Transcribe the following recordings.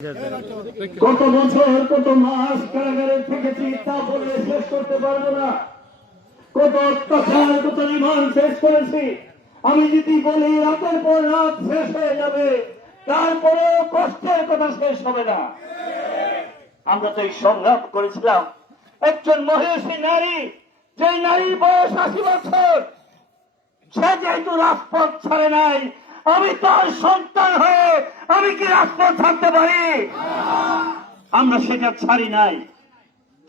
কত বছর কত মাস কারাগারে থেকেছি তা বলে শেষ করতে পারবো না। কত অত্যাচার কত রিমান্ড শেষ করেছি। আমি যদি বলি রাতের পর রাত শেষ হয়ে যাবে, তারপরেও কষ্টের কথা শেষ হবে না। আমরা তো এই সংগ্রাম করেছিলাম। একজন মহিষী নারী, যে নারীর বয়স 80 বছর, সে যেহেতু রাজপথ ছাড়ে নাই, আমি তার সন্তান হয়ে আমি কি রাজপথ ছাড়তে পারি? আমরা সেটা ছাড়ি নাই,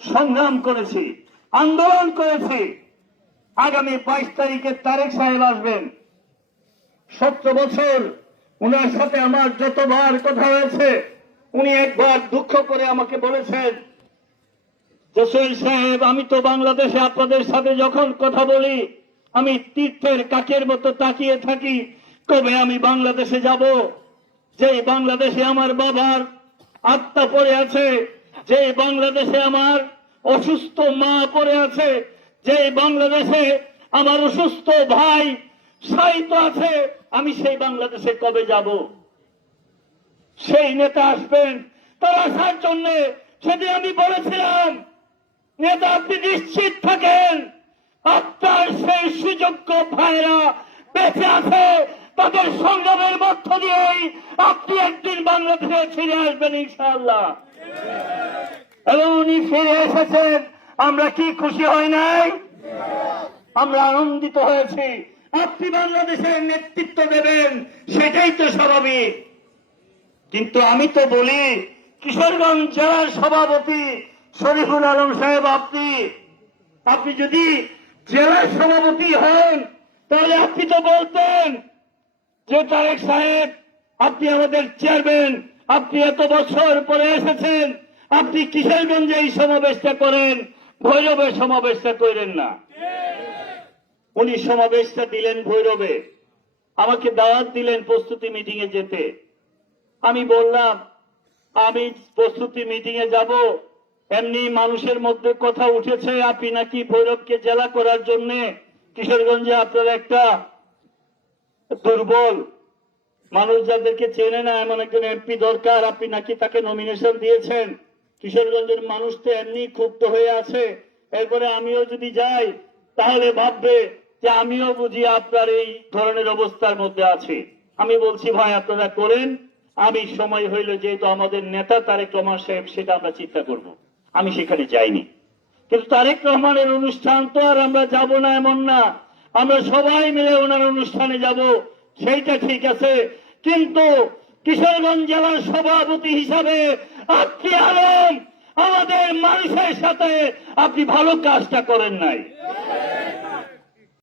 সংগ্রাম করেছি, আন্দোলন করেছি। আগামী 22 তারিখে তারেক সাহেব আসবেন। 17 বছর উনার সাথে আমার যতবার কথা হয়েছে, উনি একবার দুঃখ করে আমাকে বলেছেন, যে সোহেল সাহেব, আমি তো বাংলাদেশে আপনাদের সাথে যখন কথা বলি আমি তীর্থের কাকের মতো তাকিয়ে থাকি, কবে আমি বাংলাদেশে যাব। যে বাংলাদেশে আমার বাবার আত্মা পড়ে আছে, যে বাংলাদেশে আমার অসুস্থ মা পড়ে আছে, যে বাংলাদেশে আমার অসুস্থ ভাই সাহিত্য আছে, আমি সেই বাংলাদেশে কবে যাব। সেই নেতা আসবেন, তার আসার জন্য সেদিন আমি বলেছিলাম, নেতা আপনি নিশ্চিত থাকেন, আপনার সেই সুযোগ্য ভাইরা বেঁচে আছে, তাদের সংগ্রামের মধ্য দিয়েই আপনি একদিন বাংলাদেশে ফিরে আসবেন ইনশাআল্লাহ। এবং উনি ফিরে এসেছেন, আমরা কি খুশি হই নাই? আমরা আনন্দিত হয়েছি। আপনি বাংলাদেশের নেতৃত্ব দেবেন, সেটাই তো স্বাভাবিক। কিন্তু আমি তো বলি, কিশোরগঞ্জ জেলার সভাপতি শরীফুল আলম সাহেব, আপনি যদি জেলার সভাপতি হন, তাহলে আপনি তো বলতেন যে তারেক সাহেব, আপনি আমাদের চেয়ারম্যান, আপনি এত বছর পরে এসেছেন, আপনি কিশোরগঞ্জে এই সমাবেশটা করেন, ভৈরবে সমাবেশটা করেন না। উনি সমাবেশটা দিলেন ভৈরবে, আমাকে দাওয়াত দিলেন প্রস্তুতি মিটিং এ যেতে। আমি বললাম আমি প্রস্তুতি মিটিং এ যাব, এমনি মানুষের মধ্যে কথা উঠেছে আপনি নাকি ভৈরবকে জেলা করার জন্য কিশোরগঞ্জে আপনার একটা দুর্বল মানুষ, যাদেরকে চেনে না এমন একজন এমপি দরকার, আপনি নাকি তাকে নমিনেশন দিয়েছেন। কিশোরগঞ্জের মানুষ তো এমনি ক্ষুব্ধ হয়ে আছে, এরপরে আমিও যদি যাই তাহলে ভাববে যে আমিও বুঝি আপনার এই ধরনের অবস্থার মধ্যে আছি। আমি বলছি ভাই আপনারা করেন, আমি সময় হইল যেহেতু আমাদের নেতা তারেক রহমান সাহেব, সেটা আমরা চিন্তা করব। আমি সেখানে যাইনি, কিন্তু তারেক রহমানের অনুষ্ঠান তো আর আমরা যাব না এমন না, আমরা সবাই মিলে ওনার অনুষ্ঠানে যাব, সেইটা ঠিক আছে। কিন্তু কিশোরগঞ্জ জেলার সভাপতি হিসাবে আপনি আলম আমাদের মানুষের সাথে আপনি ভালো কাজটা করেন নাই।